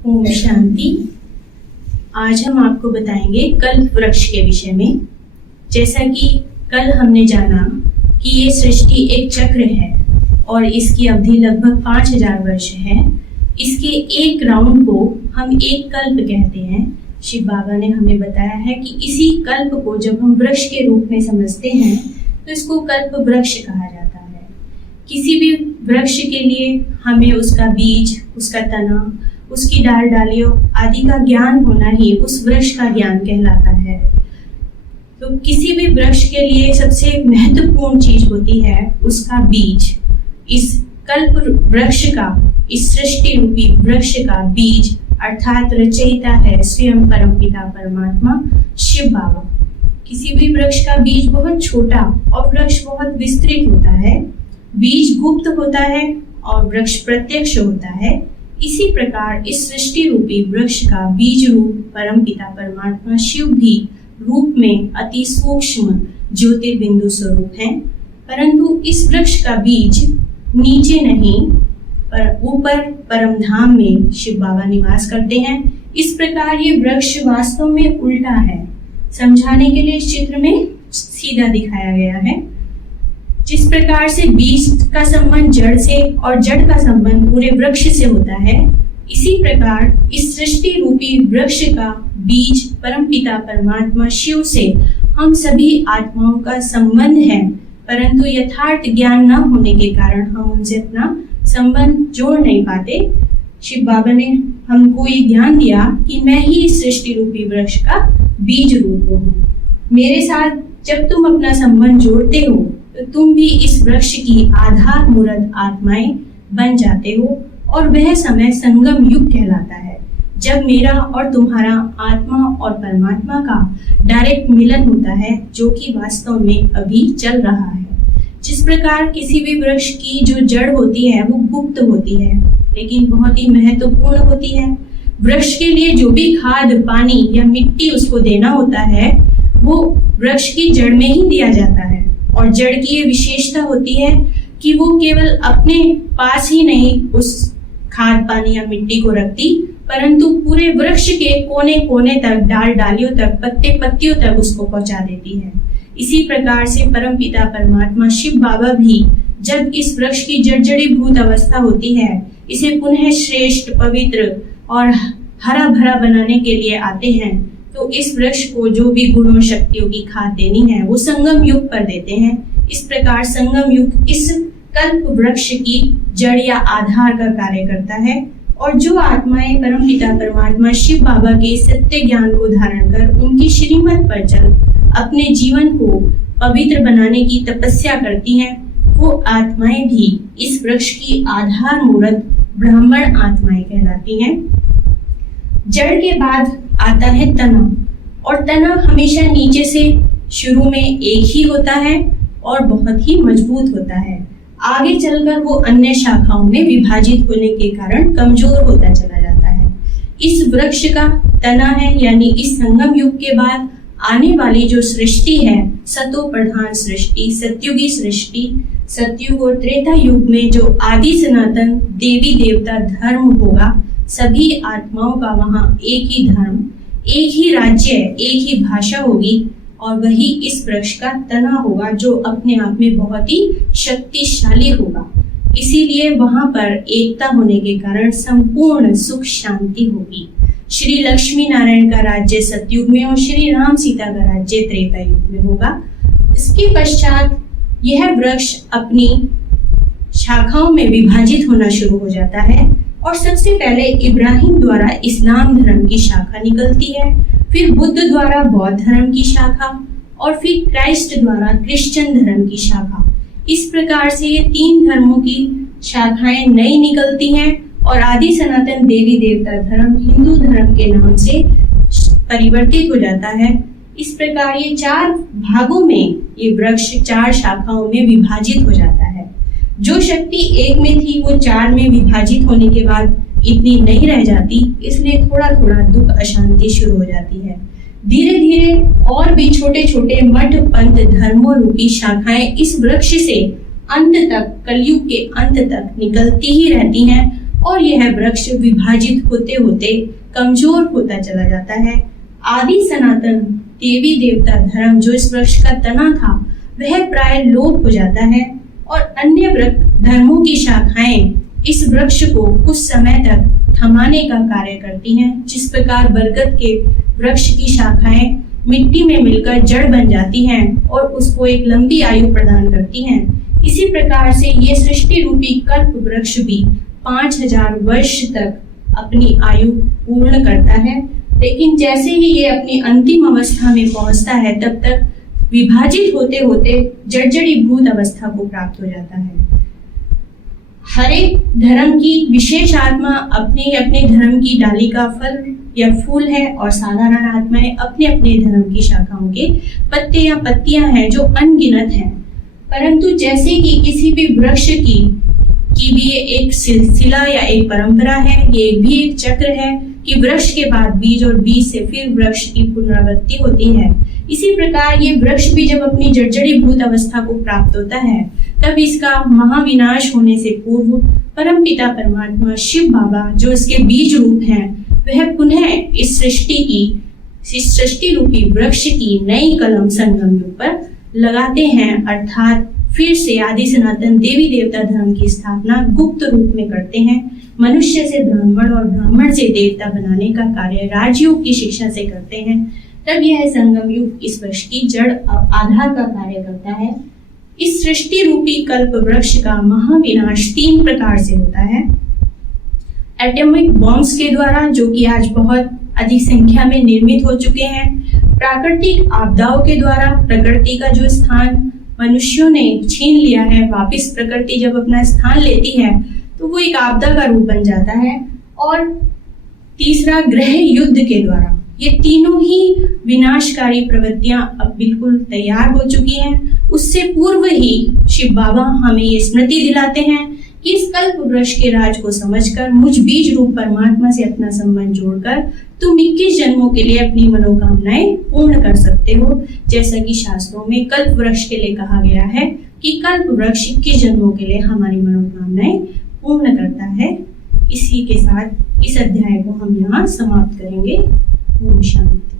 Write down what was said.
ओम शांति। आज हम आपको बताएंगे कल्प वृक्ष के विषय में। जैसा कि कल हमने जाना कि ये सृष्टि एक चक्र है और इसकी अवधि लगभग 5000 वर्ष है। इसके एक राउंड को हम एक कल्प कहते हैं। शिव बाबा ने हमें बताया है कि इसी कल्प को जब हम वृक्ष के रूप में समझते हैं तो इसको कल्प वृक्ष कहा जाता है। किसी भी वृक्ष के लिए हमें उसका बीज, उसका तना, उसकी डाल डालियों आदि का ज्ञान होना ही उस वृक्ष का ज्ञान कहलाता है। तो किसी भी वृक्ष के लिए सबसे महत्वपूर्ण चीज होती है उसका बीज। इस कल्प वृक्ष का, इस सृष्टि रूपी वृक्ष का बीज अर्थात रचयिता है स्वयं परमपिता परमात्मा शिव बाबा। किसी भी वृक्ष का बीज बहुत छोटा और वृक्ष बहुत विस्तृत होता है। बीज गुप्त होता है और वृक्ष प्रत्यक्ष होता है। इसी प्रकार इस सृष्टि रूपी वृक्ष का बीज रूप परमपिता परमात्मा शिव भी रूप में अति सूक्ष्म ज्योतिर्बिंदु स्वरूप है। परंतु इस वृक्ष का बीज नीचे नहीं पर ऊपर परम धाम में शिव बाबा निवास करते हैं। इस प्रकार ये वृक्ष वास्तव में उल्टा है। समझाने के लिए इस चित्र में सीधा दिखाया गया है। जिस प्रकार से बीज का संबंध जड़ से और जड़ का संबंध पूरे वृक्ष से होता है, इसी प्रकार इस सृष्टि रूपी वृक्ष का बीज परमपिता परमात्मा शिव से हम सभी आत्माओं का संबंध है। परंतु यथार्थ ज्ञान न होने के कारण हम उनसे अपना संबंध जोड़ नहीं पाते। शिव बाबा ने हमको ये ज्ञान दिया कि मैं ही इस सृष्टि रूपी वृक्ष का बीज रूप हूँ। मेरे साथ जब तुम अपना संबंध जोड़ते हो तो तुम भी इस वृक्ष की आधार मूर्त आत्माएं बन जाते हो और वह समय संगम युग कहलाता है, जब मेरा और तुम्हारा आत्मा और परमात्मा का डायरेक्ट मिलन होता है, जो कि वास्तव में अभी चल रहा है। जिस प्रकार किसी भी वृक्ष की जो जड़ होती है वो गुप्त होती है लेकिन बहुत ही महत्वपूर्ण होती है। वृक्ष के लिए जो भी खाद, पानी या मिट्टी उसको देना होता है वो वृक्ष की जड़ में ही दिया जाता है। और जड़ की ये विशेषता होती है कि वो केवल अपने पास ही नहीं उस खाद, पानी या मिट्टी को रखती, परंतु पूरे वृक्ष के कोने कोने तक, डाल डालियों तक, पत्ते पत्तियों तक उसको पहुंचा देती है। इसी प्रकार से परमपिता परमात्मा शिव बाबा भी जब इस वृक्ष की जर्जरीभूत अवस्था होती है, इसे पुनः श्रेष्ठ, पवित्र और हरा भरा बनाने के लिए आते हैं, तो इस वृक्ष को जो भी गुणों शक्तियों की खाद देनी है वो संगम युग पर देते हैं। इस प्रकार संगम युग इस कल्प वृक्ष की जड़ या आधार का कार्य करता है। और जो आत्माएं परमपिता परमात्मा शिव बाबा के सत्य ज्ञान को धारण कर उनकी श्रीमत पर चल अपने जीवन को पवित्र बनाने की तपस्या करती हैं, वो आत्माएं भी इस वृक्ष की आधार मूर्त ब्राह्मण आत्माएं कहलाती हैं। जड़ के बाद आता है तना, और तना हमेशा नीचे से शुरू में एक ही होता है और बहुत ही मजबूत होता है। आगे चलकर वो अन्य शाखाओं में विभाजित होने के कारण कमजोर होता चला जाता है। इस वृक्ष का तना है, यानी इस संगम युग के बाद आने वाली जो सृष्टि है, सतो प्रधान सृष्टि, सतयुगी सृष्टि, सतयुग और त्रेता युग में जो आदि सनातन देवी देवता धर्म होगा, सभी आत्माओं का वहाँ एक ही धर्म, एक ही राज्य, एक ही भाषा होगी और वही इस वृक्ष का तना होगा जो अपने आप में बहुत ही शक्तिशाली होगा। इसीलिए वहाँ पर एकता होने के कारण संपूर्ण सुख शांति होगी। श्री लक्ष्मी नारायण का राज्य सतयुग में और श्री राम सीता का राज्य त्रेता युग में होगा। इसके पश्चात यह वृक्ष अपनी शाखाओं में विभाजित होना शुरू हो जाता है और सबसे पहले इब्राहिम द्वारा इस्लाम धर्म की शाखा निकलती है, फिर बुद्ध द्वारा बौद्ध धर्म की शाखा और फिर क्राइस्ट द्वारा क्रिश्चियन धर्म की शाखा। इस प्रकार से ये 3 धर्मों की शाखाएं नई निकलती हैं और आदि सनातन देवी देवता धर्म हिंदू धर्म के नाम से परिवर्तित हो जाता है। इस प्रकार ये 4 भागों में ये वृक्ष 4 शाखाओं में विभाजित हो जाता है। जो शक्ति एक में थी वो 4 में विभाजित होने के बाद इतनी नहीं रह जाती, इसलिए थोड़ा थोड़ा दुख अशांति शुरू हो जाती है। धीरे धीरे और भी छोटे छोटे मठ पंथ धर्मों रूपी शाखाएं इस वृक्ष से अंत तक, कलयुग के अंत तक निकलती ही रहती हैं और यह वृक्ष विभाजित होते होते कमजोर होता चला जाता है। आदि सनातन देवी देवता धर्म जो इस वृक्ष का तना था वह प्राय लोप हो जाता है और अन्य धर्मों की शाखाएं इस वृक्ष को कुछ समय तक थमाने का कार्य करती हैं। जिस प्रकार बरगद के वृक्ष की शाखाएं मिट्टी में मिलकर जड़ बन जाती हैं और उसको एक लंबी आयु प्रदान करती हैं, इसी प्रकार से ये सृष्टि रूपी कल्प वृक्ष भी 5000 वर्ष तक अपनी आयु पूर्ण करता है। लेकिन जैसे ही ये अपनी अंतिम अवस्था में पहुंचता है तब तक विभाजित होते होते जर्जरीभूत अवस्था को प्राप्त हो जाता है। हर एक धर्म की विशेष आत्मा अपने अपने धर्म की डाली का फल या फूल है और साधारण आत्माएं अपने अपने धर्म की शाखाओं के पत्ते या पत्तियां हैं जो अनगिनत हैं। परंतु जैसे कि किसी भी वृक्ष की भी एक सिलसिला या एक परंपरा है, ये भी एक चक्र है कि वृक्ष के बाद बीज और बीज से फिर वृक्ष की पुनरावृत्ति होती है। इसी प्रकार ये वृक्ष भी जब अपनी जर्जरीभूत अवस्था को प्राप्त होता है तब इसका महाविनाश होने से पूर्व परमपिता परमात्मा शिव बाबा जो इसके बीज रूप हैं वह पुनः इस सृष्टि रूपी वृक्ष की नई कलम संगम युग पर लगाते हैं, अर्थात फिर से आदि सनातन देवी देवता धर्म की स्थापना गुप्त रूप में करते हैं। मनुष्य से ब्राह्मण और ब्राह्मण से देवता बनाने का कार्य राजयोग की शिक्षा से करते हैं। तब यह संगम युग इस वृक्ष की जड़ आधार का कार्य करता है। इस सृष्टि रूपी कल्प वृक्ष का महाविनाश 3 प्रकार से होता है। एटॉमिक बॉम्ब्स के द्वारा, जो कि आज बहुत अधिक संख्या में निर्मित हो चुके हैं, प्राकृतिक आपदाओं के द्वारा, प्रकृति का जो स्थान मनुष्यों ने छीन लिया है, वापस प्रकृति जब अपना स्थान लेती है तो वो एक आपदा का रूप बन जाता है, और तीसरा ग्रह युद्ध के द्वारा। ये तीनों ही विनाशकारी प्रवृत्तियां अब बिल्कुल तैयार हो चुकी हैं। उससे पूर्व ही शिव बाबा हमें ये स्मृति दिलाते हैं कि इस कल्प वृक्ष के राज को समझकर मुझ बीज रूप परमात्मा से अपना संबंध जोड़कर तुम 21 जन्मों के लिए अपनी मनोकामनाएं पूर्ण कर सकते हो। जैसा कि शास्त्रों में कल्प वृक्ष के लिए कहा गया है कि कल्प वृक्ष 21 जन्मों के लिए हमारी मनोकामनाएं पूर्ण करता है। इसी के साथ इस अध्याय को हम यहाँ समाप्त करेंगे। ओम शांति।